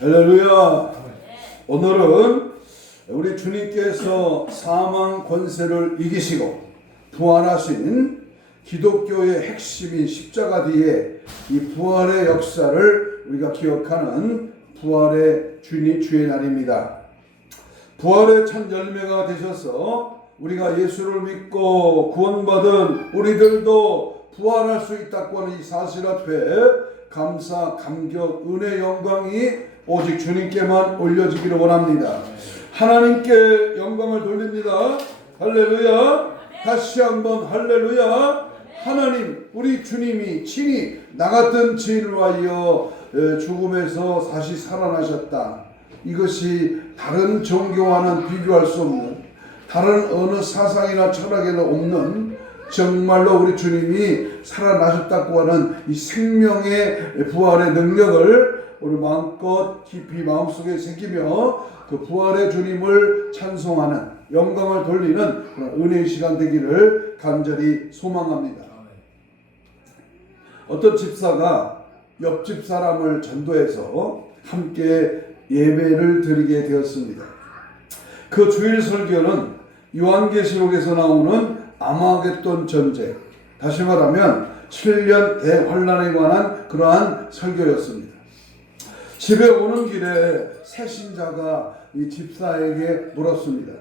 할렐루야. 오늘은 우리 주님께서 사망 권세를 이기시고 부활하신 기독교의 핵심인 십자가 뒤에 이 부활의 역사를 우리가 기억하는 부활의 주의 날입니다. 부활의 첫 열매가 되셔서 우리가 예수를 믿고 구원받은 우리들도 부활할 수 있다고 하는 이 사실 앞에 감사, 감격, 은혜, 영광이 오직 주님께만 올려지기를 원합니다. 하나님께 영광을 돌립니다. 할렐루야. 다시 한번 할렐루야. 하나님, 우리 주님이 친히 나 같은 죄인을 위하여 죽음에서 다시 살아나셨다. 이것이 다른 종교와는 비교할 수 없는, 다른 어느 사상이나 철학에는 없는 정말로 우리 주님이 살아나셨다고 하는 이 생명의 부활의 능력을 우리 마음껏 깊이 마음속에 새기며 그 부활의 주님을 찬송하는, 영광을 돌리는 그런 은혜의 시간 되기를 간절히 소망합니다. 어떤 집사가 옆집 사람을 전도해서 함께 예배를 드리게 되었습니다. 그 주일 설교는 요한계시록에서 나오는 아마겟돈 전쟁, 다시 말하면 7년 대환란에 관한 그러한 설교였습니다. 집에 오는 길에 새 신자가 이 집사에게 물었습니다.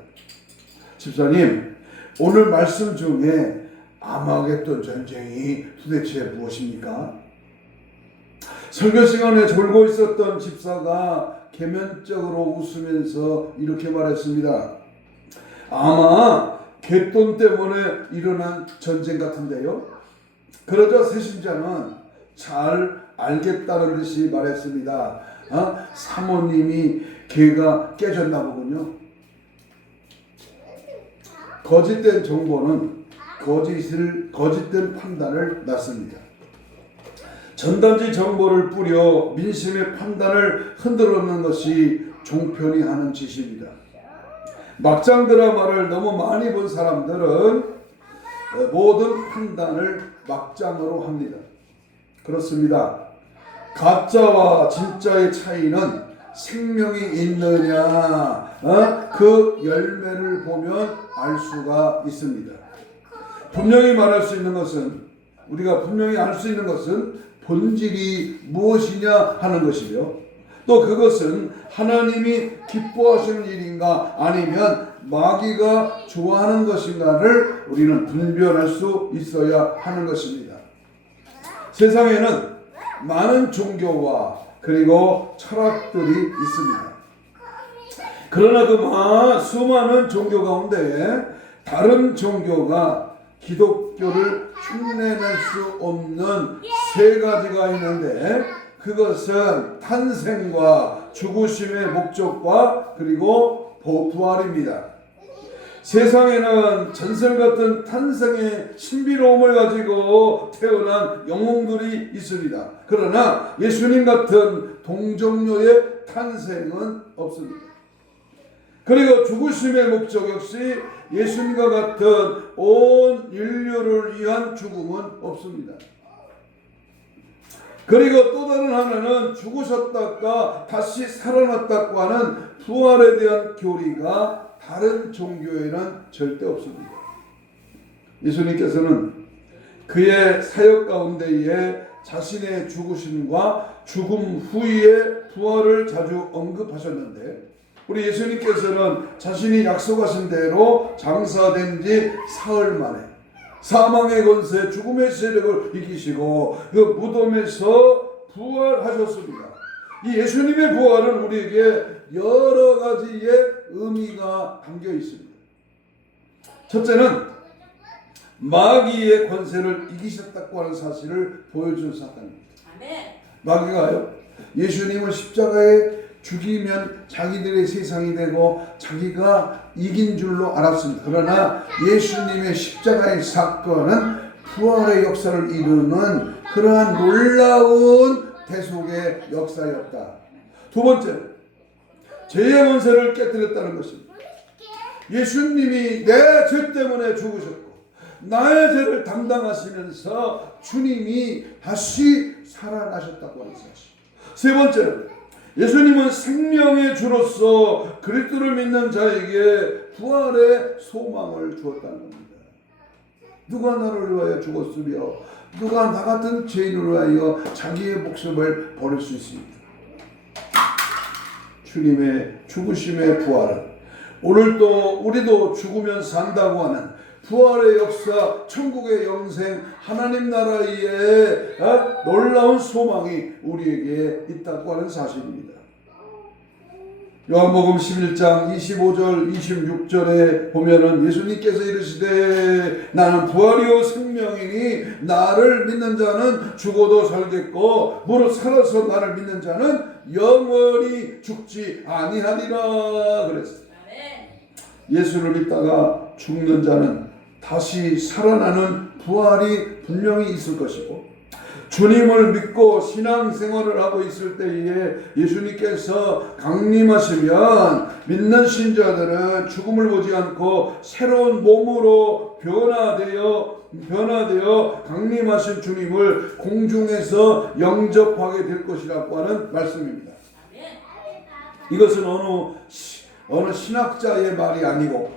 집사님, 오늘 말씀 중에 아마겟돈 전쟁이 도대체 무엇입니까? 설교 시간에 졸고 있었던 집사가 계면적으로 웃으면서 이렇게 말했습니다. 아마 갯돈 때문에 일어난 전쟁 같은데요. 그러자 새신자는 잘 알겠다는 듯이 말했습니다. 사모님이 개가 깨졌나 보군요. 거짓된 정보는 거짓된 판단을 낳습니다. 전단지 정보를 뿌려 민심의 판단을 흔들어 놓는 것이 종편이 하는 짓입니다. 막장 드라마를 너무 많이 본 사람들은 모든 판단을 막장으로 합니다. 그렇습니다. 가짜와 진짜의 차이는 생명이 있느냐, 그 열매를 보면 알 수가 있습니다. 분명히 말할 수 있는 것은, 우리가 분명히 알 수 있는 것은 본질이 무엇이냐 하는 것이며, 또 그것은 하나님이 기뻐하시는 일인가 아니면 마귀가 좋아하는 것인가를 우리는 분별할 수 있어야 하는 것입니다. 세상에는 많은 종교와 그리고 철학들이 있습니다. 그러나 그 수많은 종교 가운데 다른 종교가 기독교를 흉내낼 수 없는 세 가지가 있는데, 그것은 탄생과 죽으심의 목적과 그리고 부활입니다. 세상에는 전설 같은 탄생의 신비로움을 가지고 태어난 영웅들이 있습니다. 그러나 예수님 같은 동정녀의 탄생은 없습니다. 그리고 죽으심의 목적 역시 예수님과 같은 온 인류를 위한 죽음은 없습니다. 그리고 또 다른 하나는 죽으셨다가 다시 살아났다고 하는 부활에 대한 교리가 다른 종교에는 절대 없습니다. 예수님께서는 그의 사역 가운데에 자신의 죽으심과 죽음 후의 부활을 자주 언급하셨는데, 우리 예수님께서는 자신이 약속하신 대로 장사된 지 사흘 만에 사망의 권세, 죽음의 세력을 이기시고 그 무덤에서 부활하셨습니다. 이 예수님의 부활은 우리에게 여러 가지의 의미가 담겨 있습니다. 첫째는 마귀의 권세를 이기셨다고 하는 사실을 보여준 사건입니다. 마귀가요, 예수님을 십자가에 죽이면 자기들의 세상이 되고 자기가 이긴 줄로 알았습니다. 그러나 예수님의 십자가의 사건은 부활의 역사를 이루는 그러한 놀라운 대속의 역사였다. 두 번째, 죄의 권세를 깨뜨렸다는 것입니다. 예수님이 내 죄 때문에 죽으셨고 나의 죄를 담당하시면서 주님이 다시 살아나셨다고 하는 사실. 세 번째, 예수님은 생명의 주로서 그리스도를 믿는 자에게 부활의 소망을 주었다는 겁니다. 누가 나를 위하여 죽었으며 누가 나 같은 죄인을 위하여 자기의 목숨을 버릴 수 있습니까? 주님의 죽으심의 부활은 오늘도 우리도 죽으면 산다고 하는 부활의 역사, 천국의 영생, 하나님 나라의 놀라운 소망이 우리에게 있다고 하는 사실입니다. 요한복음 11장 25절 26절에 보면은 예수님께서 이르시되 나는 부활이요 생명이니 나를 믿는 자는 죽어도 살겠고 무릇 살아서 나를 믿는 자는 영원히 죽지 아니하리라 그랬어요. 예수를 믿다가 죽는 자는 다시 살아나는 부활이 분명히 있을 것이고, 주님을 믿고 신앙생활을 하고 있을 때에 예수님께서 강림하시면 믿는 신자들은 죽음을 보지 않고 새로운 몸으로 변화되어 강림하신 주님을 공중에서 영접하게 될 것이라고 하는 말씀입니다. 이것은 어느 신학자의 말이 아니고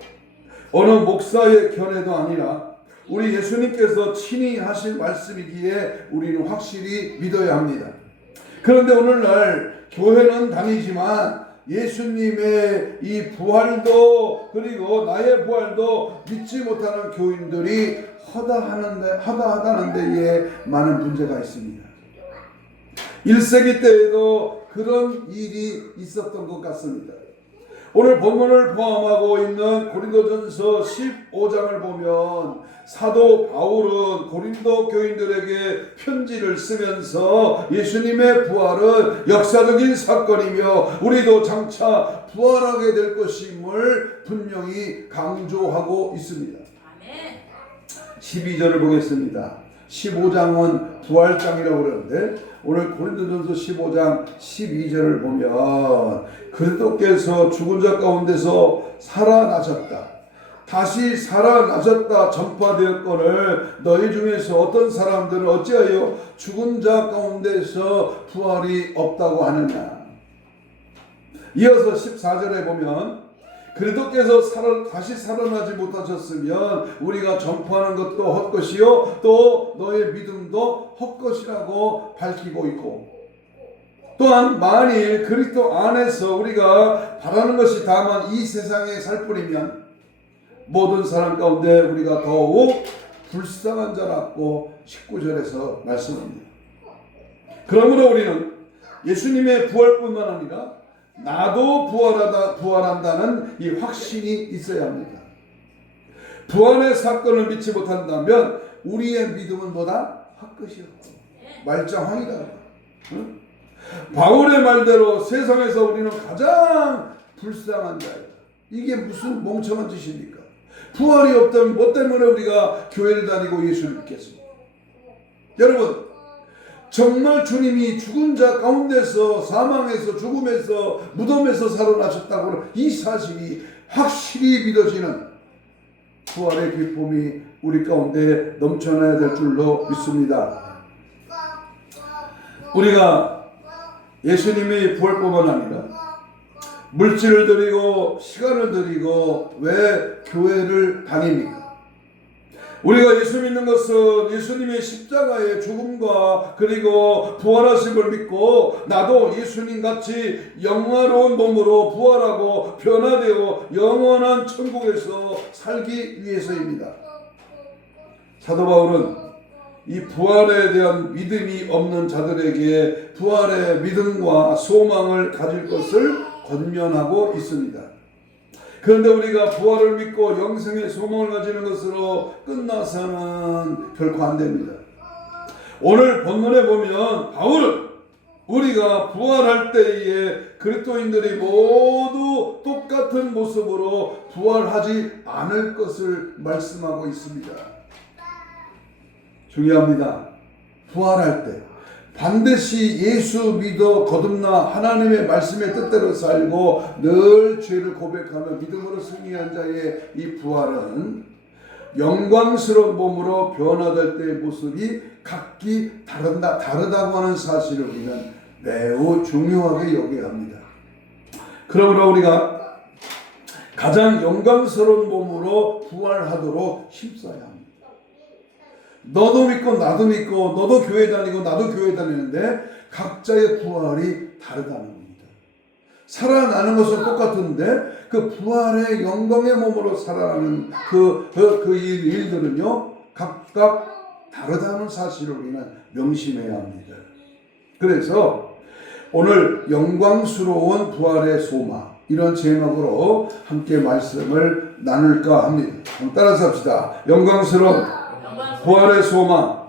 어느 목사의 견해도 아니라 우리 예수님께서 친히 하신 말씀이기에 우리는 확실히 믿어야 합니다. 그런데 오늘날 교회는 다니지만 예수님의 이 부활도 그리고 나의 부활도 믿지 못하는 교인들이 허다하다는 데에 많은 문제가 있습니다. 1세기 때에도 그런 일이 있었던 것 같습니다. 오늘 본문을 포함하고 있는 고린도전서 15장을 보면 사도 바울은 고린도 교인들에게 편지를 쓰면서 예수님의 부활은 역사적인 사건이며 우리도 장차 부활하게 될 것임을 분명히 강조하고 있습니다. 12절을 보겠습니다. 15장은 부활장이라고 그러는데 오늘 고린도전서 15장 12절을 보면 그리스도께서 죽은 자 가운데서 살아나셨다. 다시 살아나셨다 전파되었거늘 너희 중에서 어떤 사람들은 어찌하여 죽은 자 가운데서 부활이 없다고 하느냐. 이어서 14절에 보면 그리스도께서 다시 살아나지 못하셨으면 우리가 전파하는 것도 헛것이요 또 너의 믿음도 헛것이라고 밝히고 있고, 또한 만일 그리스도 안에서 우리가 바라는 것이 다만 이 세상에 살 뿐이면 모든 사람 가운데 우리가 더욱 불쌍한 자라고 19절에서 말씀합니다. 그러므로 우리는 예수님의 부활뿐만 아니라 나도 부활한다는 이 확신이 있어야 합니다. 부활의 사건을 믿지 못한다면 우리의 믿음은 뭐다? 헛것이었고 말짱황이다. 응? 바울의 말대로 세상에서 우리는 가장 불쌍한 자이다. 이게 무슨 멍청한 짓입니까? 부활이 없다면 뭐 때문에 우리가 교회를 다니고 예수를 믿겠습니까? 여러분, 정말 주님이 죽은 자 가운데서 사망에서 죽음에서 무덤에서 살아나셨다고 이 사실이 확실히 믿어지는 부활의 기쁨이 우리 가운데 넘쳐나야 될 줄로 믿습니다. 우리가 예수님의 부활뿐만 아니라 물질을 드리고 시간을 드리고 왜 교회를 다닙니까? 우리가 예수 믿는 것은 예수님의 십자가의 죽음과 그리고 부활하심을 믿고 나도 예수님같이 영화로운 몸으로 부활하고 변화되어 영원한 천국에서 살기 위해서입니다. 사도 바울은 이 부활에 대한 믿음이 없는 자들에게 부활의 믿음과 소망을 가질 것을 권면하고 있습니다. 그런데 우리가 부활을 믿고 영생의 소망을 가지는 것으로 끝나서는 결코 안 됩니다. 오늘 본문에 보면 바울은 우리가 부활할 때에 그리스도인들이 모두 똑같은 모습으로 부활하지 않을 것을 말씀하고 있습니다. 중요합니다. 부활할 때 반드시 예수 믿어 거듭나 하나님의 말씀의 뜻대로 살고 늘 죄를 고백하며 믿음으로 승리한 자의 이 부활은 영광스러운 몸으로 변화될 때의 모습이 각기 다르다고 하는 사실을 우리는 매우 중요하게 여겨야 합니다. 그러므로 우리가 가장 영광스러운 몸으로 부활하도록 힘써야 합니다. 너도 믿고 나도 믿고 너도 교회 다니고 나도 교회 다니는데 각자의 부활이 다르다는 겁니다. 살아나는 것은 똑같은데 그 부활의 영광의 몸으로 살아나는 그 일들은요 각각 다르다는 사실을 우리는 명심해야 합니다. 그래서 오늘 영광스러운 부활의 소망 이런 제목으로 함께 말씀을 나눌까 합니다. 한번 따라서 합시다. 영광스러운 부활의 소망.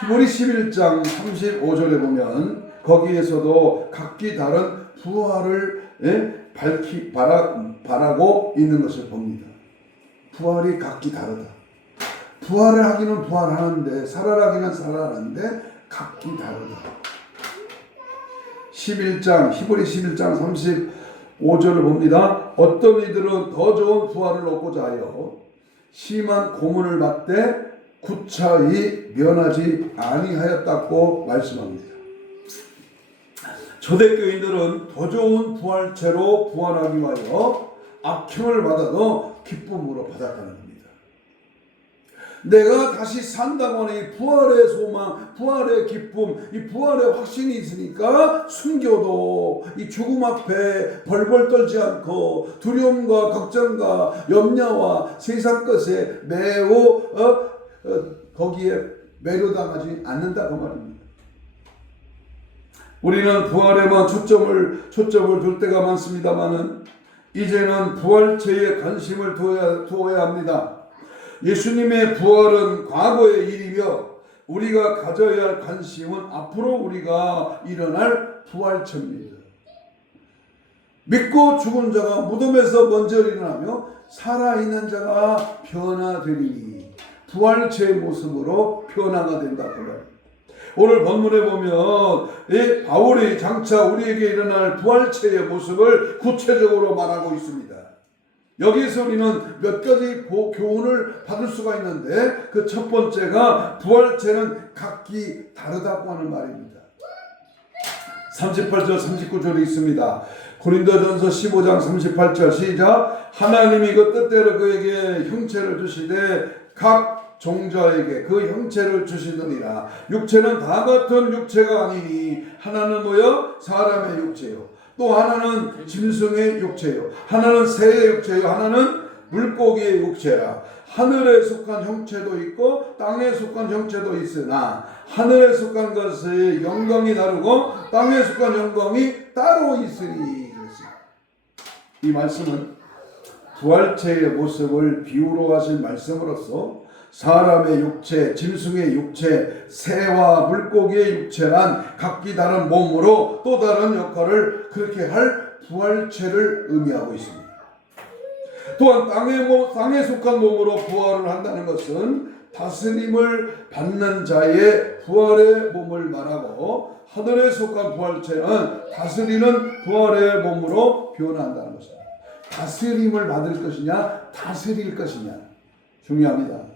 히브리 11장 35절에 보면 거기에서도 각기 다른 부활을 바라고 있는 것을 봅니다. 부활이 각기 다르다. 부활을 하기는 부활하는데 살아나기는 살아나는데 각기 다르다. 히브리 11장 35절을 봅니다. 어떤 이들은 더 좋은 부활을 얻고자 하여 심한 고문을 받되 구차히 면하지 아니하였다고 말씀합니다. 초대교인들은 더 좋은 부활체로 부활하기 위하여 악행을 받아도 기쁨으로 받았다는 겁니다. 내가 다시 산다고 하는 이 부활의 소망, 부활의 기쁨, 이 부활의 확신이 있으니까 숨겨도 이 죽음 앞에 벌벌 떨지 않고 두려움과 걱정과 염려와 세상 것에 매우 거기에 매료당하지 않는다 그 말입니다. 우리는 부활에만 초점을 둘 때가 많습니다만은 이제는 부활체에 관심을 두어야 합니다. 예수님의 부활은 과거의 일이며 우리가 가져야 할 관심은 앞으로 우리가 일어날 부활체입니다. 믿고 죽은 자가 무덤에서 먼저 일어나며 살아있는 자가 변화되리니 부활체의 모습으로 변화가 된다 그 말입니다. 오늘 본문에 보면 이 바울이 장차 우리에게 일어날 부활체의 모습을 구체적으로 말하고 있습니다. 여기서 우리는 몇 가지 교훈을 받을 수가 있는데 그 첫 번째가 부활체는 각기 다르다고 하는 말입니다. 38절 39절이 있습니다. 고린도전서 15장 38절 시작. 하나님이 그 뜻대로 그에게 형체를 주시되 각 종자에게 그 형체를 주시느니라. 육체는 다 같은 육체가 아니니 하나는 뭐요? 사람의 육체요. 또 하나는 짐승의 육체요. 하나는 새의 육체요. 하나는 물고기의 육체라. 하늘에 속한 형체도 있고 땅에 속한 형체도 있으나 하늘에 속한 것의 영광이 다르고 땅에 속한 영광이 따로 있으니. 이 말씀은 부활체의 모습을 비유로 하신 말씀으로서 사람의 육체, 짐승의 육체, 새와 물고기의 육체란 각기 다른 몸으로 또 다른 역할을 그렇게 할 부활체를 의미하고 있습니다. 또한 땅에 속한 몸으로 부활을 한다는 것은 다스림을 받는 자의 부활의 몸을 말하고 하늘에 속한 부활체는 다스리는 부활의 몸으로 변화한다는 것입니다. 다스림을 받을 것이냐 다스릴 것이냐 중요합니다.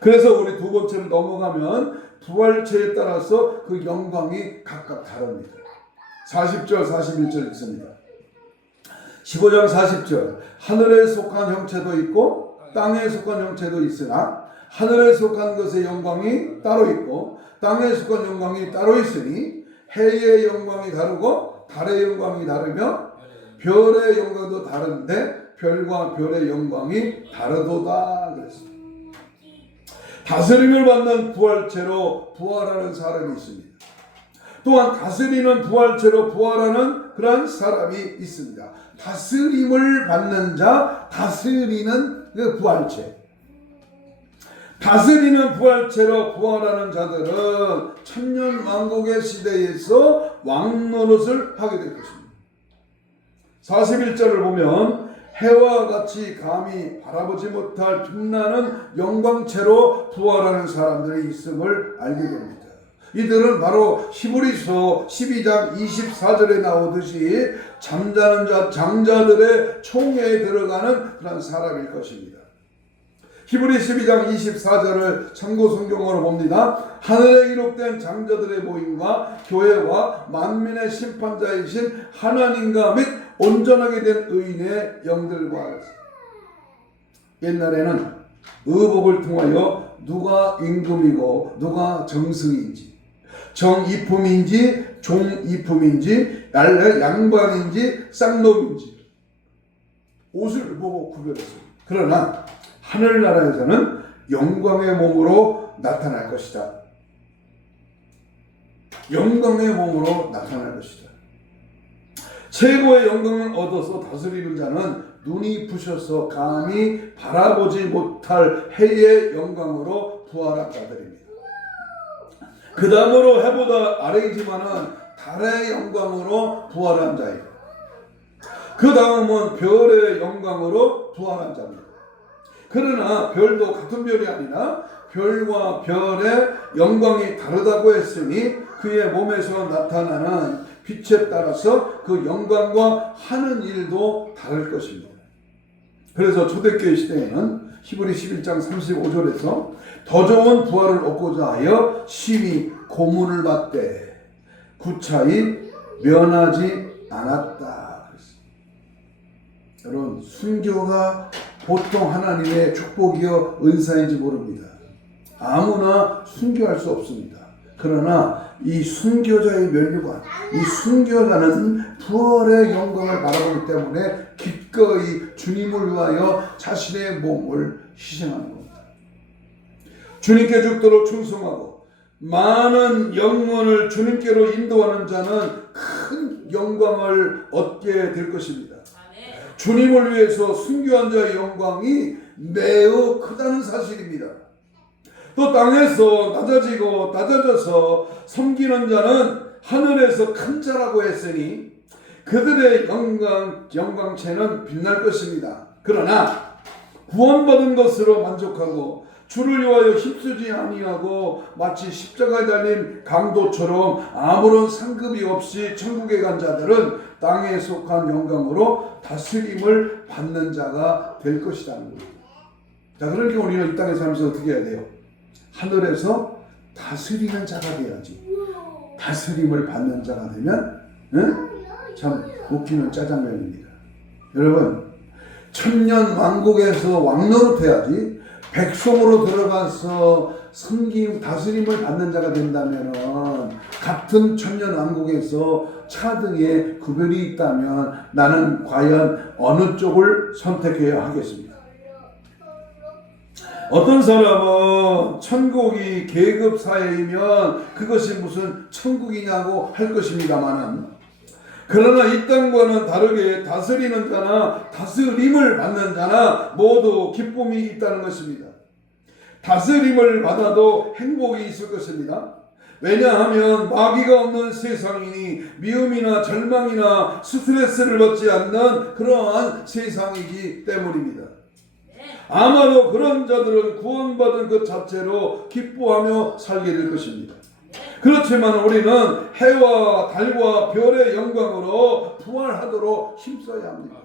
그래서 우리 두 번째로 넘어가면 부활체에 따라서 그 영광이 각각 다릅니다. 40절 41절 있습니다. 15장 40절 하늘에 속한 형체도 있고 땅에 속한 형체도 있으나 하늘에 속한 것의 영광이 따로 있고 땅에 속한 영광이 따로 있으니 해의 영광이 다르고 달의 영광이 다르며 별의 영광도 다른데 별과 별의 영광이 다르도다 그랬습니다. 다스림을 받는 부활체로 부활하는 사람이 있습니다. 또한 다스리는 부활체로 부활하는 그러한 사람이 있습니다. 다스림을 받는 자, 다스리는 그 부활체. 다스리는 부활체로 부활하는 자들은 천년왕국의 시대에서 왕노릇을 하게 될 것입니다. 41절을 보면 해와 같이 감히 바라보지 못할 빛나는 영광체로 부활하는 사람들이 있음을 알게 됩니다. 이들은 바로 히브리서 12장 24절에 나오듯이 잠자는 자 장자들의 총회에 들어가는 그런 사람일 것입니다. 히브리 12장 24절을 참고 성경으로 봅니다. 하늘에 기록된 장자들의 모임과 교회와 만민의 심판자이신 하나님과 및 온전하게 된 의인의 영들과. 옛날에는 의복을 통하여 누가 임금이고 누가 정승인지, 정이품인지 종이품인지 양반인지 쌍놈인지 옷을 보고 구별했습니다. 그러나 하늘나라에서는 영광의 몸으로 나타날 것이다. 영광의 몸으로 나타날 것이다. 최고의 영광을 얻어서 다스리는 자는 눈이 부셔서 감히 바라보지 못할 해의 영광으로 부활한 자들입니다. 그 다음으로 해보다 아래이지만은 달의 영광으로 부활한 자입니다. 그 다음은 별의 영광으로 부활한 자입니다. 그러나 별도 같은 별이 아니라 별과 별의 영광이 다르다고 했으니 그의 몸에서 나타나는 빛에 따라서 그 영광과 하는 일도 다를 것입니다. 그래서 초대교회 시대에는 히브리 11장 35절에서 더 좋은 부활을 얻고자 하여 심히 고문을 받되 구차히 면하지 않았다. 여러분, 순교가 보통 하나님의 축복이요 은사인지 모릅니다. 아무나 순교할 수 없습니다. 그러나 이 순교자의 면류관, 이 순교자는 부활의 영광을 바라보기 때문에 기꺼이 주님을 위하여 자신의 몸을 희생하는 겁니다. 주님께 죽도록 충성하고 많은 영혼을 주님께로 인도하는 자는 큰 영광을 얻게 될 것입니다. 주님을 위해서 순교한 자의 영광이 매우 크다는 사실입니다. 또 땅에서 낮아져서 섬기는 자는 하늘에서 큰 자라고 했으니 그들의 영광체는 빛날 것입니다. 그러나 구원받은 것으로 만족하고 주를 위하여 힘쓰지 아니하고 마치 십자가에 달린 강도처럼 아무런 상급이 없이 천국에 간 자들은 땅에 속한 영광으로 다스림을 받는 자가 될 것이라는 겁니다. 자, 그러니까 우리는 이 땅에 살면서 어떻게 해야 돼요? 하늘에서 다스리는 자가 돼야지. 다스림을 받는 자가 되면 참 웃기는 짜장면입니다. 여러분, 천년 왕국에서 왕노릇해야지 백성으로 들어가서 섬김 다스림을 받는 자가 된다면 같은 천년 왕국에서 차등의 구별이 있다면 나는 과연 어느 쪽을 선택해야 하겠습니까? 어떤 사람은 천국이 계급 사회이면 그것이 무슨 천국이냐고 할 것입니다만은, 그러나 이 땅과는 다르게 다스리는 자나 다스림을 받는 자나 모두 기쁨이 있다는 것입니다. 다스림을 받아도 행복이 있을 것입니다. 왜냐하면 마귀가 없는 세상이니 미움이나 절망이나 스트레스를 받지 않는 그러한 세상이기 때문입니다. 아마도 그런 자들은 구원받은 것 자체로 기뻐하며 살게 될 것입니다. 그렇지만 우리는 해와 달과 별의 영광으로 부활하도록 힘써야 합니다.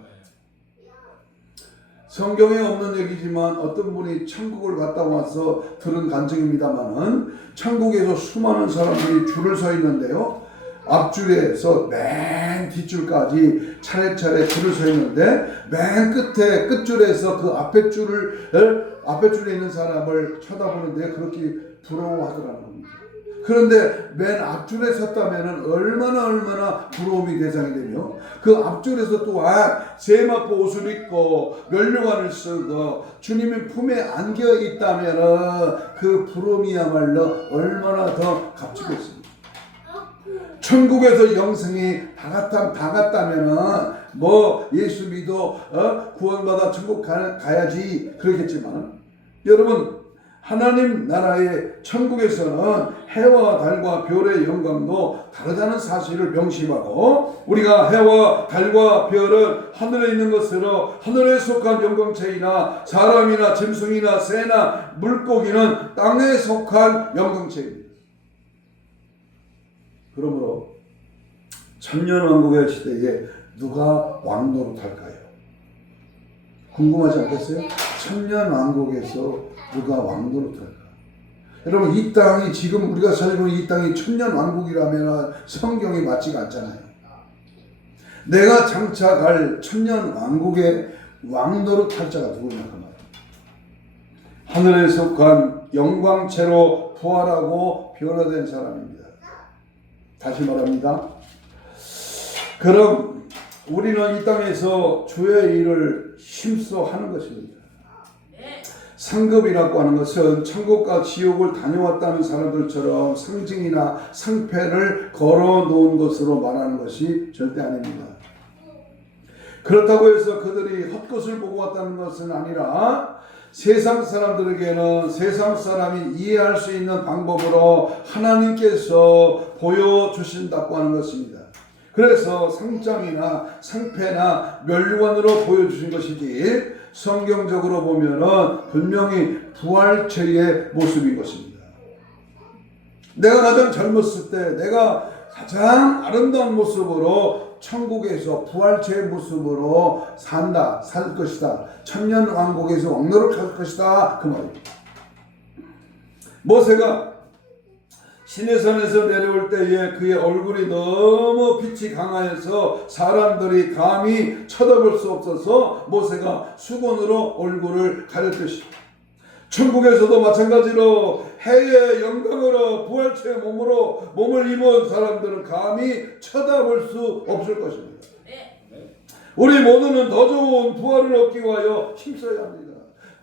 성경에 없는 얘기지만 어떤 분이 천국을 갔다 와서 들은 간증입니다만은 천국에서 수많은 사람들이 줄을 서 있는데요. 앞줄에서 맨 뒷줄까지 차례차례 줄을 서 있는데 맨 끝에 끝줄에서 그 앞에 줄에 있는 사람을 쳐다보는데 그렇게 부러워하더라는 겁니다. 그런데 맨 앞줄에 섰다면 얼마나 부러움이 대상이 되며 그 앞줄에서 또한 세마포 옷을 입고 면류관을 쓰고 주님의 품에 안겨 있다면 그 부러움이야말로 얼마나 더 값지겠습니까? 천국에서 영생이 다 갔다면은 뭐 예수 믿어 구원받아 천국 가야지 그러겠지만, 여러분, 하나님 나라의 천국에서는 해와 달과 별의 영광도 다르다는 사실을 명심하고, 우리가 해와 달과 별은 하늘에 있는 것으로 하늘에 속한 영광체이나 사람이나 짐승이나 새나 물고기는 땅에 속한 영광체입니다. 그러므로 천년왕국의 시대에 누가 왕노릇할까요? 궁금하지 않겠어요? 천년 왕국에서 누가 왕노릇할까? 여러분, 이 땅이 지금 우리가 살고 있는 이 땅이 천년 왕국이라면 성경이 맞지가 않잖아요. 내가 장차 갈 천년 왕국의 왕노릇할 자가 누구냐 그 말이에요. 하늘에 속한 영광체로 부활하고 변화된 사람입니다. 다시 말합니다. 그럼 우리는 이 땅에서 주의 일을 힘써 하는 것입니다. 상급이라고 하는 것은 천국과 지옥을 다녀왔다는 사람들처럼 상징이나 상패를 걸어놓은 것으로 말하는 것이 절대 아닙니다. 그렇다고 해서 그들이 헛것을 보고 왔다는 것은 아니라 세상 사람들에게는 세상 사람이 이해할 수 있는 방법으로 하나님께서 보여주신다고 하는 것입니다. 그래서 상장이나 상패나 멸류관으로 보여주신 것이지 성경적으로 보면은 분명히 부활체의 모습인 것입니다. 내가 가장 젊었을 때 내가 가장 아름다운 모습으로 천국에서 부활체의 모습으로 살 것이다. 천년 왕국에서 왕노릇할 것이다. 그 말입니다. 모세가 시내산에서 내려올 때에 그의 얼굴이 너무 빛이 강하여서 사람들이 감히 쳐다볼 수 없어서 모세가 수건으로 얼굴을 가렸듯이 천국에서도 마찬가지로 해의 영광으로 부활체의 몸을 입은 사람들은 감히 쳐다볼 수 없을 것입니다. 우리 모두는 더 좋은 부활을 얻기 위하여 힘써야 합니다.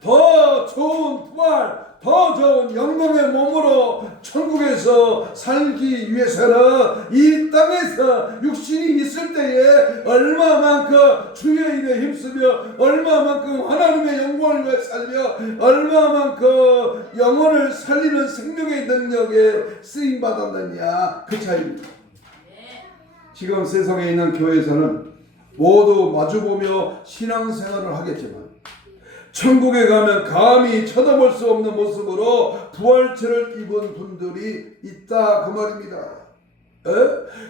더 좋은 부활, 더 좋은 영광의 몸으로 천국에서 살기 위해서는 이 땅에서 육신이 있을 때에 얼마만큼 주의 일에 힘쓰며 얼마만큼 하나님의 영광을 위해 살며 얼마만큼 영혼을 살리는 생명의 능력에 쓰임받았느냐 그 차이입니다. 지금 세상에 있는 교회에서는 모두 마주보며 신앙생활을 하겠지만 천국에 가면 감히 쳐다볼 수 없는 모습으로 부활체를 입은 분들이 있다 그 말입니다.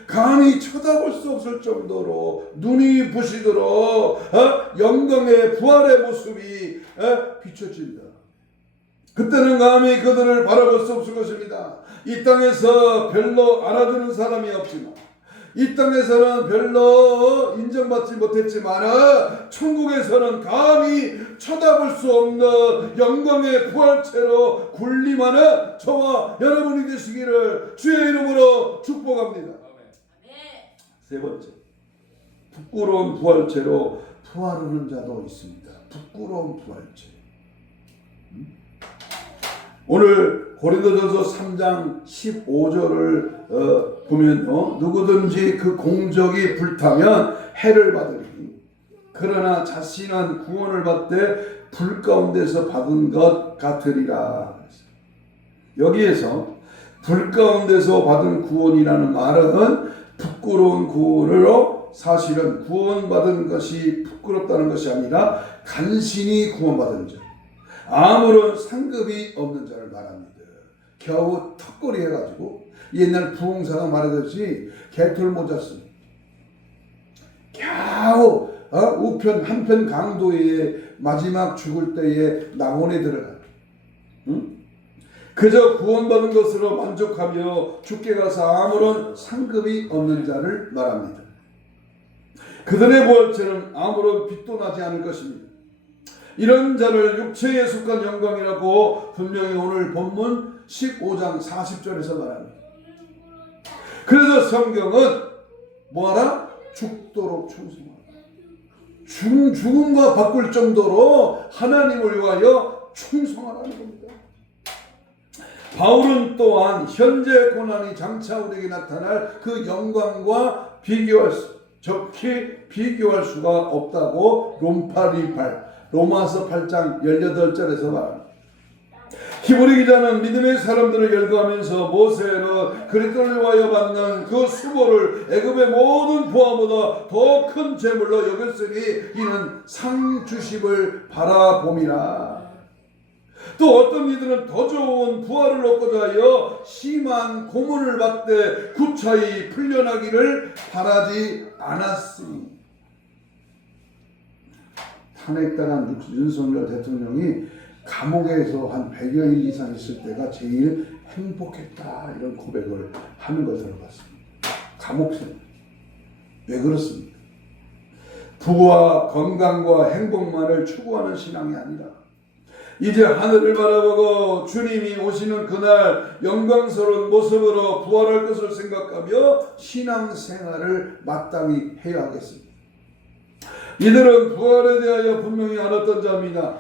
감히 쳐다볼 수 없을 정도로 눈이 부시도록 영광의 부활의 모습이 비춰진다. 그때는 감히 그들을 바라볼 수 없을 것입니다. 이 땅에서 별로 알아주는 사람이 없지만 이 땅에서는 별로 인정받지 못했지만 천국에서는 감히 쳐다볼 수 없는 영광의 부활체로 군림하는 저와 여러분이 되시기를 주의 이름으로 축복합니다. 세 번째, 부끄러운 부활체로 부활하는 자도 있습니다. 부끄러운 부활체. 오늘 고린도전서 3장 15절을 보면요, 누구든지 그 공적이 불타면 해를 받으리니 그러나 자신은 구원을 받되 불 가운데서 받은 것 같으리라. 여기에서 불 가운데서 받은 구원이라는 말은 부끄러운 구원으로 사실은 구원받은 것이 부끄럽다는 것이 아니라 간신히 구원받은 자, 아무런 상급이 없는 자를 말합니다. 겨우 턱걸이 해가지고 옛날 부흥사가 말하듯이 개털 모자 쓴 겨우 우편 한편 강도의 마지막 죽을 때에 낙원에 들어가 그저 구원받은 것으로 만족하며 죽게 가서 아무런 상급이 없는 자를 말합니다. 그들의 부활체는 아무런 빛도 나지 않을 것입니다. 이런 자를 육체에 속한 영광이라고 분명히 오늘 본문 15장 40절에서 말합니다. 그래서 성경은 뭐하라? 죽도록 충성하라. 죽음과 바꿀 정도로 하나님을 위하여 충성하라는 겁니다. 바울은 또한 현재 고난이 장차 우리에게 나타날 그 영광과 적히 비교할 수가 없다고 로마서 8장 18절에서 말합니다. 히브리 기자는 믿음의 사람들을 열거하면서 모세는 그리스도를 위하여 받는 그 수고를 애굽의 모든 부하보다 더 큰 재물로 여겼으니 이는 상 주심을 바라봄이라. 또 어떤 이들은 더 좋은 부활을 얻고자 하여 심한 고문을 받되 구차히 풀려나기를 바라지 않았으니. 탄핵당한 윤석열 대통령이 감옥에서 한 100여일 이상 있을 때가 제일 행복했다, 이런 고백을 하는 걸 들어봤습니다. 감옥생. 왜 그렇습니까? 부와 건강과 행복만을 추구하는 신앙이 아니라 이제 하늘을 바라보고 주님이 오시는 그날 영광스러운 모습으로 부활할 것을 생각하며 신앙생활을 마땅히 해야 하겠습니다. 이들은 부활에 대하여 분명히 알았던 자입니다.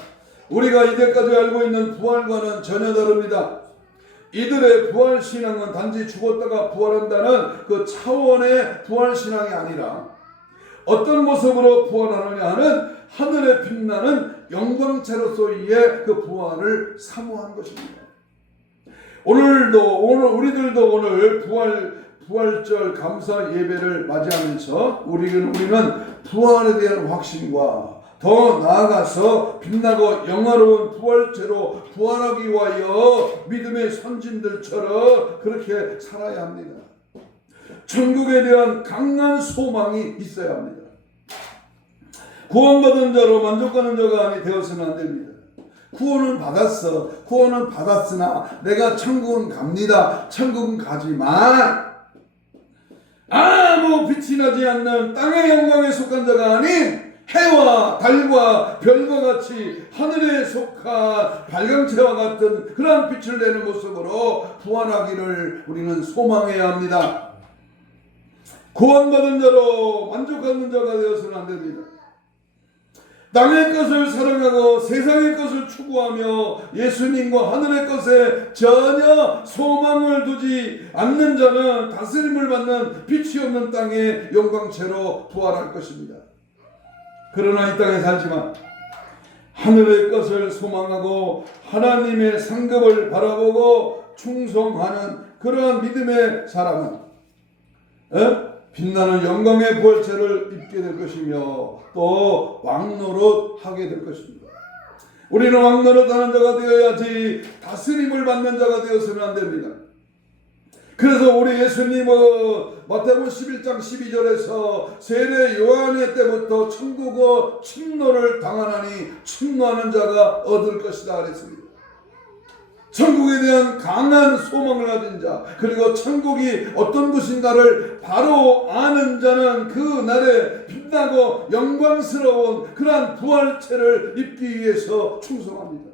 우리가 이제까지 알고 있는 부활과는 전혀 다릅니다. 이들의 부활신앙은 단지 죽었다가 부활한다는 그 차원의 부활신앙이 아니라 어떤 모습으로 부활하느냐 하는 하늘에 빛나는 영광체로서의 그 부활을 사모한 것입니다. 우리들도 오늘 부활절 감사 예배를 맞이하면서 우리는 부활에 대한 확신과 더 나아가서 빛나고 영화로운 부활체로 부활하기 위하여 믿음의 선진들처럼 그렇게 살아야 합니다. 천국에 대한 강한 소망이 있어야 합니다. 구원받은 자로 만족하는 자가 아니 되어서는 안 됩니다. 구원은 받았으나 내가 천국은 갑니다. 천국은 가지만 아무 빛이 나지 않는 땅의 영광에 속한 자가 아닌 해와 달과 별과 같이 하늘에 속한 발광체와 같은 그러한 빛을 내는 모습으로 부활하기를 우리는 소망해야 합니다. 구원받은 자로 만족하는 자가 되어서는 안 됩니다. 땅의 것을 사랑하고 세상의 것을 추구하며 예수님과 하늘의 것에 전혀 소망을 두지 않는 자는 다스림을 받는 빛이 없는 땅의 영광체로 부활할 것입니다. 그러나 이 땅에 살지만 하늘의 것을 소망하고 하나님의 상급을 바라보고 충성하는 그러한 믿음의 사람은 빛나는 영광의 부활체를 입게 될 것이며 또 왕노릇하게 될 것입니다. 우리는 왕노릇하는 자가 되어야지 다스림을 받는 자가 되어서는 안 됩니다. 그래서 우리 예수님은 마태복음 11장 12절에서 세례 요한의 때부터 천국의 침노를 당하나니 침노하는 자가 얻을 것이다 그랬습니다. 천국에 대한 강한 소망을 가진 자, 그리고 천국이 어떤 곳인가를 바로 아는 자는 그 날에 빛나고 영광스러운 그러한 부활체를 입기 위해서 충성합니다.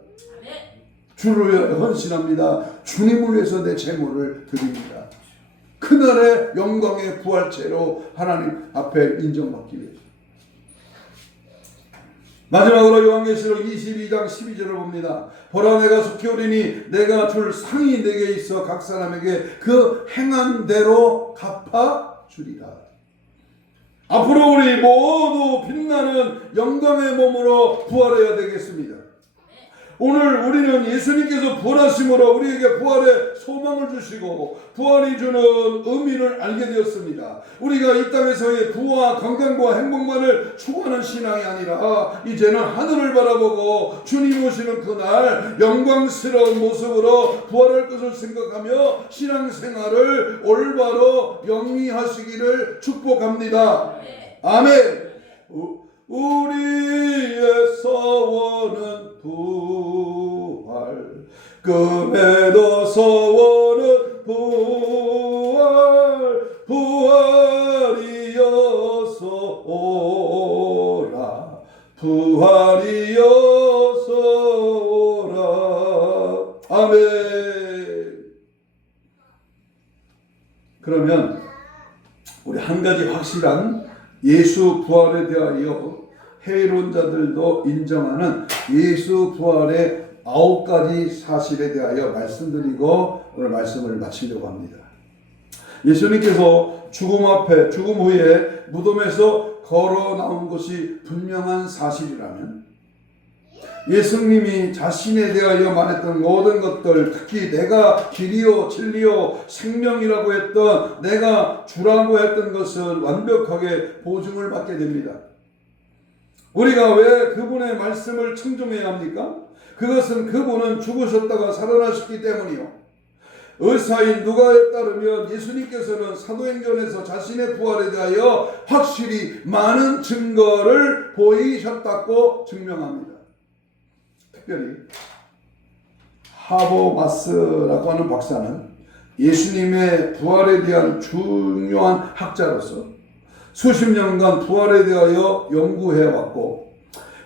주를 위하여 헌신합니다. 주님을 위해서 내 재물을 드립니다. 그날의 영광의 부활체로 하나님 앞에 인정받기 위해서. 마지막으로 요한계시록 22장 12절을 봅니다. 보라 내가 속히 오리니 내가 줄 상이 내게 있어 각 사람에게 그 행한 대로 갚아 주리라. 앞으로 우리 모두 빛나는 영광의 몸으로 부활해야 되겠습니다. 오늘 우리는 예수님께서 부활하심으로 우리에게 부활의 소망을 주시고 부활이 주는 의미를 알게 되었습니다. 우리가 이 땅에서의 부와 건강과 행복만을 추구하는 신앙이 아니라 이제는 하늘을 바라보고 주님 오시는 그날 영광스러운 모습으로 부활할 것을 생각하며 신앙생활을 올바로 영위하시기를 축복합니다. 아멘. 우리의 소원은 부활, 금에도 소원은 부활이어서 오라, 부활이어서 오라. 아멘. 그러면 우리 한 가지 확실한 예수 부활에 대하여 해론자들도 인정하는 예수 부활의 9가지 사실에 대하여 말씀드리고 오늘 말씀을 마치려고 합니다. 예수님께서 죽음 후에 무덤에서 걸어 나온 것이 분명한 사실이라면 예수님이 자신에 대하여 말했던 모든 것들, 특히 내가 길이요 진리요 생명이라고 했던 내가 주라고 했던 것을 완벽하게 보증을 받게 됩니다. 우리가 왜 그분의 말씀을 청종해야 합니까? 그것은 그분은 죽으셨다가 살아나셨기 때문이요. 의사인 누가에 따르면 예수님께서는 사도행전에서 자신의 부활에 대하여 확실히 많은 증거를 보이셨다고 증명합니다. 특별히 하보마스라고 하는 박사는 예수님의 부활에 대한 중요한 학자로서 수십 년간 부활에 대하여 연구해왔고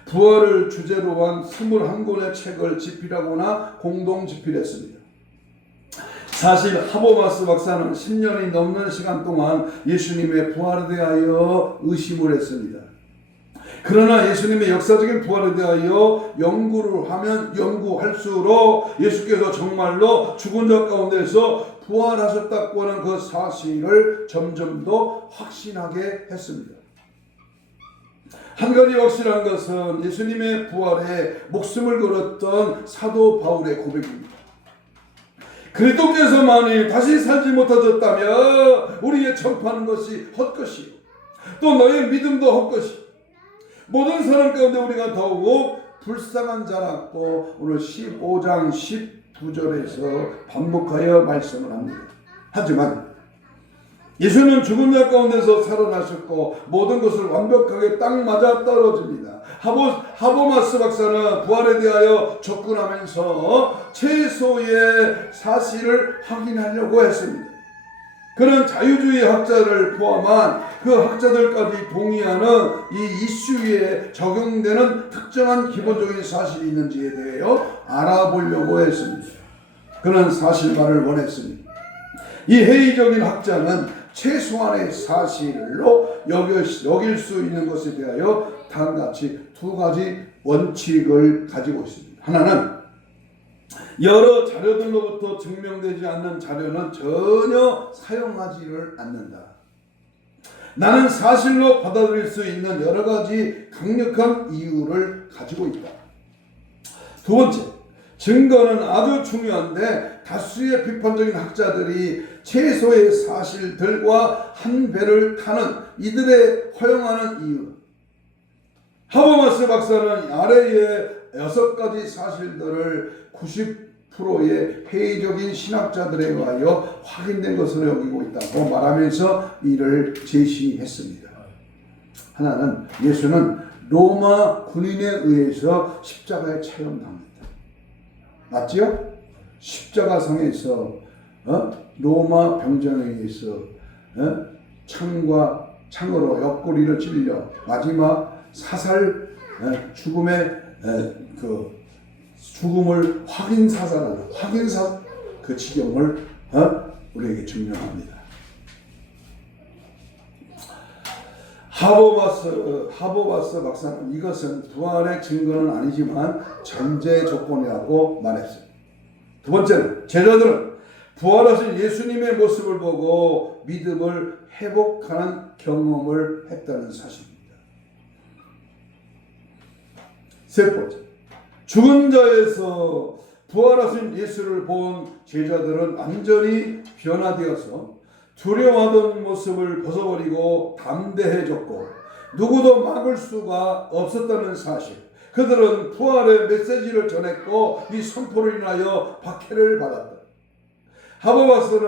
부활을 주제로 한 21권의 책을 집필하거나 공동 집필했습니다. 사실 하보마스 박사는 10년이 넘는 시간 동안 예수님의 부활에 대하여 의심을 했습니다. 그러나 예수님의 역사적인 부활에 대하여 연구를 하면 연구할수록 예수께서 정말로 죽은 자 가운데서 부활하셨다고 하는 그 사실을 점점 더 확신하게 했습니다. 한 가지 확실한 것은 예수님의 부활에 목숨을 걸었던 사도 바울의 고백입니다. 그리스도께서 만일 다시 살지 못하셨다면 우리의 전파하는 것이 헛것이요 또 너의 믿음도 헛것이요 모든 사람 가운데 우리가 더욱 불쌍한 자라고 오늘 15장 19절에서 반복하여 말씀을 합니다. 하지만 예수는 죽은 자 가운데서 살아나셨고 모든 것을 완벽하게 딱 맞아 떨어집니다. 하보마스 박사는 부활에 대하여 접근하면서 최소의 사실을 확인하려고 했습니다. 그는 자유주의 학자를 포함한 그 학자들까지 동의하는 이 이슈에 적용되는 특정한 기본적인 사실이 있는지에 대하여 알아보려고 했습니다. 그는 사실만을 원했습니다. 이 회의적인 학자는 최소한의 사실로 여길 수 있는 것에 대하여 다음같이 두 가지 원칙을 가지고 있습니다. 하나는 여러 자료들로부터 증명되지 않는 자료는 전혀 사용하지를 않는다. 나는 사실로 받아들일 수 있는 여러 가지 강력한 이유를 가지고 있다. 두 번째, 증거는 아주 중요한데 다수의 비판적인 학자들이 최소의 사실들과 한 배를 타는 이들의 허용하는 이유. 하버마스 박사는 아래의 6가지 사실들을 90%의 회의적인 신학자들에 의하여 확인된 것으로 여기고 있다고 말하면서 이를 제시했습니다. 하나는 예수는 로마 군인에 의해서 십자가에 체험당합니다. 맞지요? 십자가상에서 로마 병정에 의해서 창으로 옆구리를 찔려 마지막 사살 죽음의 죽음을 확인사살하는 그 지경을 우리에게 증명합니다. 하보마스 박사는 이것은 부활의 증거는 아니지만 전제 조건이라고 말했습니다. 두 번째는 제자들은 부활하신 예수님의 모습을 보고 믿음을 회복하는 경험을 했다는 사실입니다. 세 번째, 죽은 자에서 부활하신 예수를 본 제자들은 완전히 변화되어서 두려워하던 모습을 벗어버리고 담대해졌고 누구도 막을 수가 없었다는 사실. 그들은 부활의 메시지를 전했고 이 선포를 인하여 박해를 받았다. 하보마스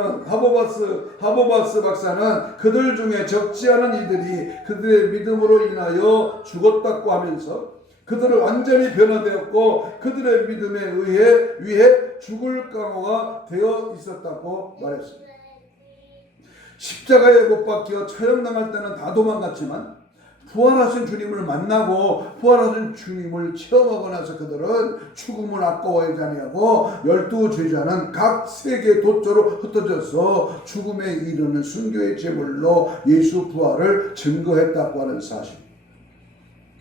박사는 그들 중에 적지 않은 이들이 그들의 믿음으로 인하여 죽었다고 하면서 그들은 완전히 변화되었고 그들의 믿음에 위해 죽을 각오가 되어 있었다고 말했습니다. 십자가에 못 박혀 처형당할 때는 다 도망갔지만 부활하신 주님을 만나고 부활하신 주님을 체험하고 나서 그들은 죽음을 아까워하지 아니하고 12제자는 각 세계 도처로 흩어져서 죽음에 이르는 순교의 제물로 예수 부활을 증거했다고 하는 사실.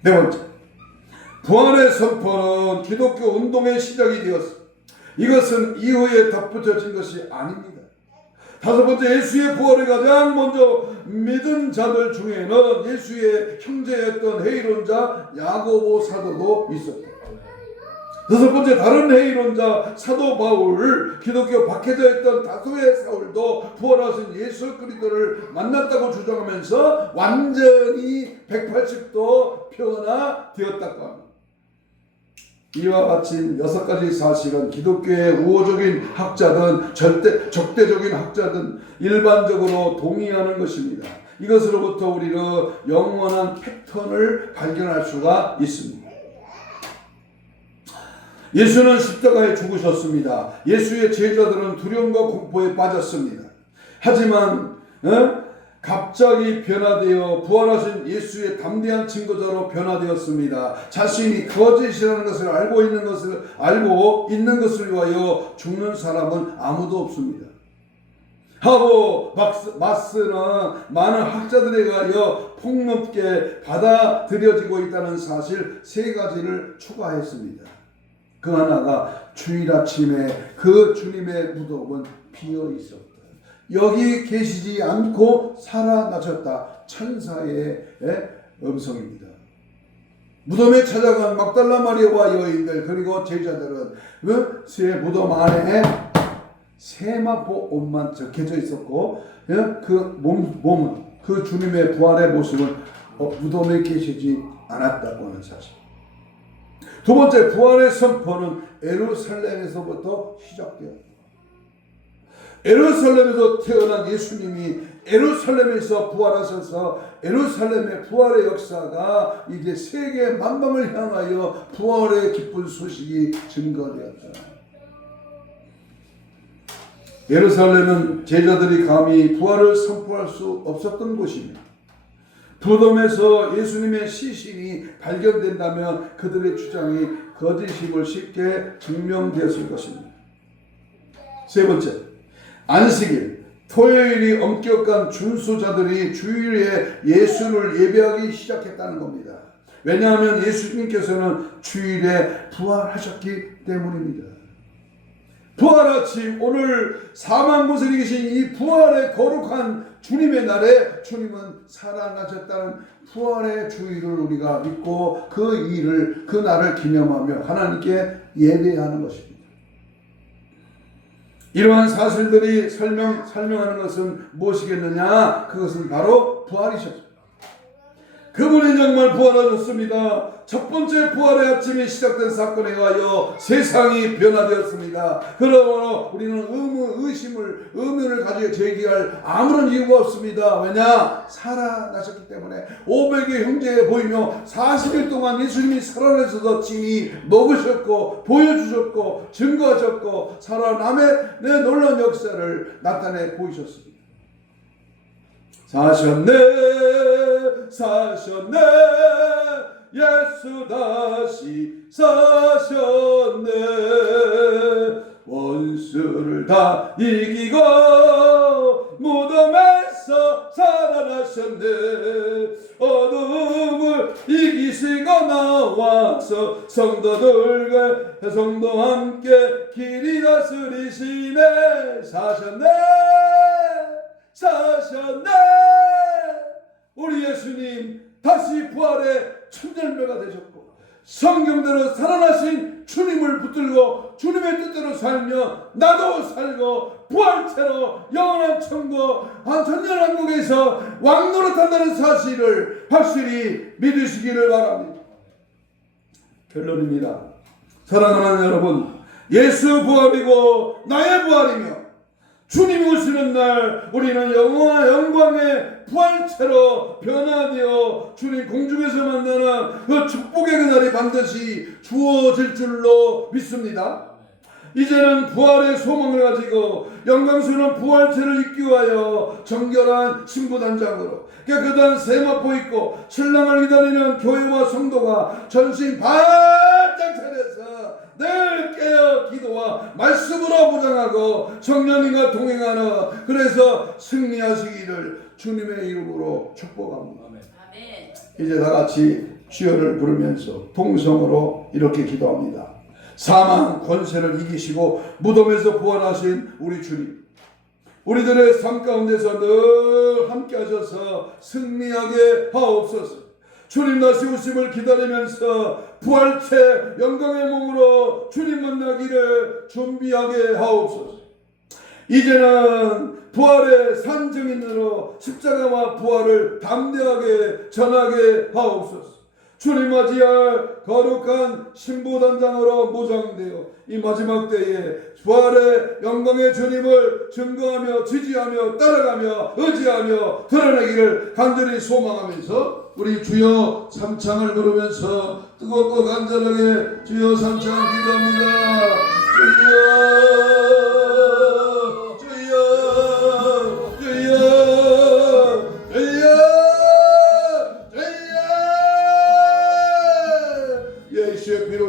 네 번째, 부활의 선포는 기독교 운동의 시작이 되었습니다. 이것은 이후에 덧붙여진 것이 아닙니다. 다섯 번째, 예수의 부활을 가장 먼저 믿은 자들 중에는 예수의 형제였던 회의론자 야고보 사도도 있었다. 여섯 번째, 다른 회의론자 사도 바울, 기독교 박해자 있던 다수의 사울도 부활하신 예수 그리스도를 만났다고 주장하면서 완전히 180도 변화되었다고 합니다. 이와 같이 6가지 사실은 기독교의 우호적인 학자든 적대적인 학자든 일반적으로 동의하는 것입니다. 이것으로부터 우리는 영원한 패턴을 발견할 수가 있습니다. 예수는 십자가에 죽으셨습니다. 예수의 제자들은 두려움과 공포에 빠졌습니다. 하지만 갑자기 변화되어 부활하신 예수의 담대한 증거자로 변화되었습니다. 자신이 거짓이라는 것을 알고 있는 것을 위하여 죽는 사람은 아무도 없습니다. 하고 마스는 많은 학자들에 의하여 폭넓게 받아들여지고 있다는 사실 3가지를 추가했습니다. 그 하나가 주일 아침에 그 주님의 무덤은 비어 있었다. 여기 계시지 않고 살아나셨다. 천사의 음성입니다. 무덤에 찾아간 막달라 마리아와 여인들 그리고 제자들은 그 무덤 안에 세마포 옷만 적혀져 있었고 그 몸은 그 주님의 부활의 모습은 무덤에 계시지 않았다고 하는 사실. 두 번째, 부활의 선포는 예루살렘에서부터 시작되었다. 예루살렘에서 태어난 예수님이 예루살렘에서 부활하셔서 예루살렘의 부활의 역사가 이제 세계 만방을 향하여 부활의 기쁜 소식이 증거되었다. 예루살렘은 제자들이 감히 부활을 선포할 수 없었던 곳입니다. 무덤에서 예수님의 시신이 발견된다면 그들의 주장이 거짓임을 쉽게 증명되었을 것입니다. 세 번째, 안식일, 토요일이 엄격한 준수자들이 주일에 예수를 예배하기 시작했다는 겁니다. 왜냐하면 예수님께서는 주일에 부활하셨기 때문입니다. 부활아침, 오늘 사망 곳에 계신 이 부활의 거룩한 주님의 날에 주님은 살아나셨다는 부활의 주일을 우리가 믿고 그 날을 기념하며 하나님께 예배하는 것입니다. 이러한 사실들이 설명하는 것은 무엇이겠느냐? 그것은 바로 부활이셨습니다. 그분은 정말 부활하셨습니다. 첫 번째 부활의 아침이 시작된 사건에 의하여 세상이 변화되었습니다. 그러므로 우리는 의문을 가지고 제기할 아무런 이유가 없습니다. 왜냐? 살아나셨기 때문에 500의 형제에 보이며 40일 동안 예수님이 살아나셔서 친히 먹으셨고 보여주셨고 증거하셨고 살아남의 놀라운 역사를 나타내 보이셨습니다. 사셨네 예수 다시 사셨네 원수를 다 이기고 무덤에서 살아나셨네 어둠을 이기시고 나와서 성도들과 성도와 함께 길이 다스리시네 사셨네 우리 예수님 다시 부활의 천절매가 되셨고 성경대로 살아나신 주님을 붙들고 주님의 뜻대로 살며 나도 살고 부활체로 영원한 천국 전년왕국에서 왕노릇한다는 사실을 확실히 믿으시기를 바랍니다. 결론입니다. 사랑하는 여러분, 예수 부활이고 나의 부활이며 주님이 오시는 날 우리는 영원한 영광의 부활체로 변화되어 주님 공중에서 만나는 그 축복의 그날이 반드시 주어질 줄로 믿습니다. 이제는 부활의 소망을 가지고 영광스러운 부활체를 입기 위하여 정결한 신부단장으로 깨끗한 세마포 입고 신랑을 기다리는 교회와 성도가 전신 바짝 차려서 늘 깨어 기도와 말씀으로 무장하고 성령님과 동행하는 그래서 승리하시기를 주님의 이름으로 축복합니다. 아멘. 이제 다 같이 주여를 부르면서 통성으로 이렇게 기도합니다. 사망 권세를 이기시고 무덤에서 부활하신 우리 주님, 우리들의 삶 가운데서 늘 함께 하셔서 승리하게 하옵소서. 주님 다시 오심을 기다리면서 부활체 영광의 몸으로 주님 만나기를 준비하게 하옵소서. 이제는 부활의 산증인으로 십자가와 부활을 담대하게 전하게 하옵소서. 주님 맞이할 거룩한 신부단장으로 무장되어 이 마지막 때에 부활의 영광의 주님을 증거하며 지지하며 따라가며 의지하며 드러내기를 간절히 소망하면서 우리 주여 삼창을 부르면서 뜨겁고 간절하게 주여 삼창 기도합니다. 주여 주여 주여 주여 주여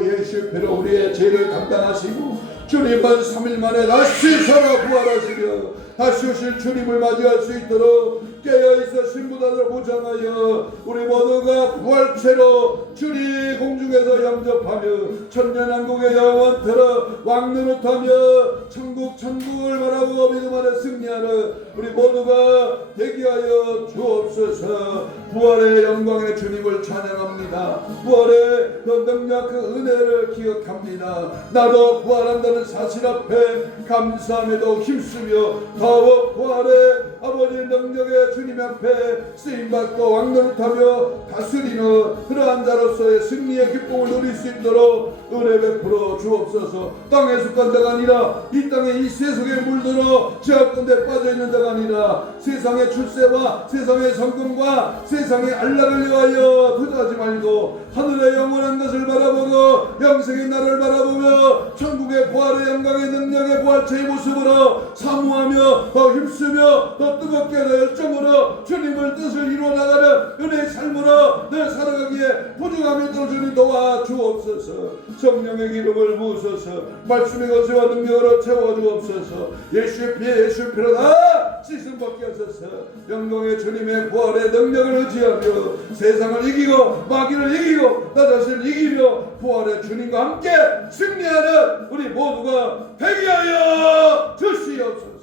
예수의 피로 우리의 죄를 감당하시고 주님은 3일 만에 다시 살아 부활하시며 다시 오실 주님을 맞이할 수 있도록 깨어있어 신부단을 무장하여 우리 모두가 부활체로 주님 공중에서 영접하며 천년왕국의 영원토록 왕노릇하며 천국을 바라보고 믿음 안에 승리하는 우리 모두가 되게 하여 주옵소서. 부활의 영광의 주님을 찬양합니다. 부활의 그 능력 그 은혜를 기억합니다. 나도 부활한다는 사실 앞에 감사함에도 힘쓰며 더욱 부활의 아버지의 능력의 주님 앞에 쓰임받고 왕노릇하며 다스리는 그러한 자로서의 승리의 기쁨을 누릴 수 있도록 은혜 베풀어 주옵소서. 땅에 속한 자가 아니라 이 땅에 이 세속에 물들어 죄악가운데 빠져있는 자가 아니라 세상의 출세와 세상의 성공과 세상의 안락을 위하여 투자하지 말고 하늘의 영원한 것을 바라보고 영생의 날을 바라보며 천국의 부활의 영광의 능력의 부활체의 모습으로 사모하며 더 힘쓰며 더 뜨겁게 더 열정으로 주님을 뜻을 이루어나가는 은혜의 삶으로 늘 살아가기에 부족함이 있도록 주님 도와주옵소서. 성령의 기름을 부으소서. 말씀의 권세와 능력으로 채워주옵소서. 예수의 피에 예수의 피로 다 씻음 받게 하소서. 영광의 주님의 부활의 능력을 의지하며 세상을 이기고 마귀를 이기고 나 자신을 이기며 부활의 주님과 함께 승리하는 우리 모두가 되게 하여 주시옵소서.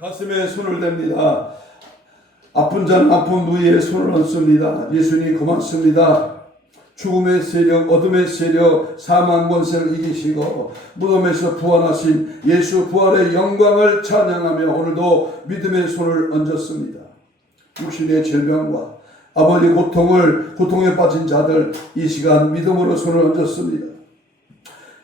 가슴에 손을 댑니다. 아픈 자는 아픈 부위에 손을 얹습니다. 예수님 고맙습니다. 죽음의 세력, 어둠의 세력, 사망 권세를 이기시고 무덤에서 부활하신 예수 부활의 영광을 찬양하며 오늘도 믿음의 손을 얹었습니다. 육신의 질병과 아버지 고통에 빠진 자들 이 시간 믿음으로 손을 얹었습니다.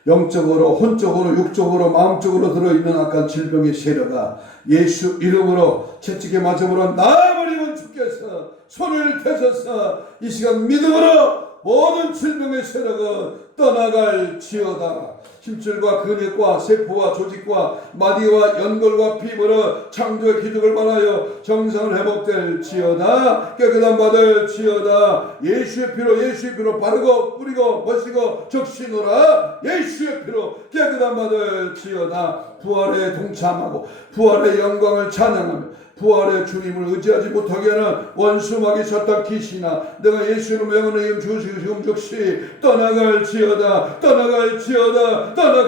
영적으로, 혼적으로, 육적으로, 마음적으로 들어있는 악한 질병의 세력아 예수 이름으로 채찍에 맞음으로 나아버리면 주께서 손을 대셔서 이 시간 믿음으로 모든 질병의 세력은 떠나갈지어다. 힘줄과 근육과 세포와 조직과 마디와 연골과 피부로 창조의 기적을 말하여 정상을 회복될지어다. 깨끗한 받을지어다. 예수의 피로 바르고 뿌리고 멋지고 적시노라. 예수의 피로 깨끗한 받을지어다. 부활에 동참하고 부활의 영광을 찬양하며 부활의 주님을 의지하지 못하게 하는 원수 마귀 사탄 귀신아 내가 예수 이름으로 영원의 힘 주시고 지금 즉시 떠나갈지어다. 떠나갈지어다. 떠나가라.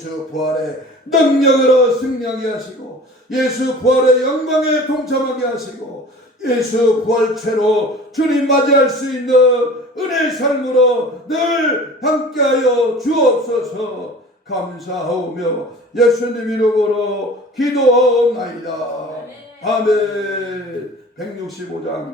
예수 부활의 능력으로 승리하게 하시고 예수 부활의 영광에 동참하게 하시고 예수 부활체로 주님 맞이할 수 있는 은혜의 삶으로 늘 함께하여 주옵소서. 감사하오며 예수님 이름으로 기도하옵나이다. 아멘. 165장